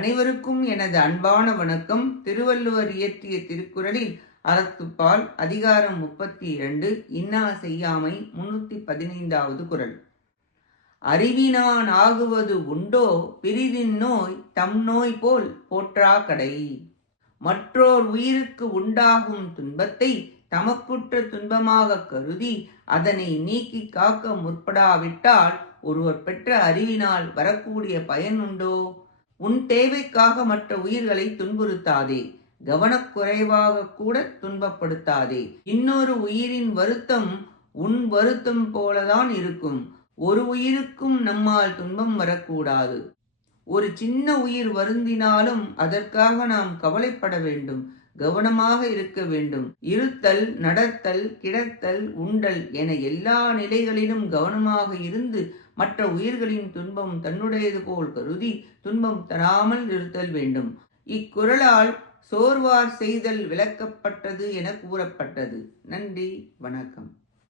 அனைவருக்கும் எனது அன்பான வணக்கம். திருவள்ளுவர் இயற்றிய திருக்குறளில் அறத்துப்பால் அதிகாரம் 32 இன்னா செய்யாமை 315வது குறள். அறிவினான் ஆகுவது உண்டோ பிறிதின் நோய் தம் நோய் போல் போற்றா கடை. மற்றோர் உயிருக்கு உண்டாகும் துன்பத்தை தமக்குற்ற துன்பமாக கருதி அதனை நீக்கி காக்க முற்படாவிட்டால் ஒருவர் பெற்ற அறிவினால் வரக்கூடிய பயன் உண்டோ? உன் தேவைக்காக மற்ற உயிர்களை துன்புறுத்தாதே, கவனக்குறைவாக கூட துன்பப்படுத்தாதே. இன்னொரு உயிரின் வருத்தம் உன் வருத்தம் போலதான் இருக்கும். ஒரு உயிருக்கும் நம்மால் துன்பம் வரக்கூடாது. ஒரு சின்ன உயிர் வருந்தினாலும் அதற்காக நாம் கவலைப்பட வேண்டும், கவனமாக இருக்க வேண்டும். இருத்தல், நடத்தல், கிடத்தல், உண்டல் என எல்லா நிலைகளிலும் கவனமாக இருந்து மற்ற உயிர்களின் துன்பம் தன்னுடையது போல் கருதி துன்பம் தராமல் இருத்தல் வேண்டும். இக்குறளால் சோர்வார் செய்தல் விளக்கப்பட்டது என கூறப்பட்டது. நன்றி, வணக்கம்.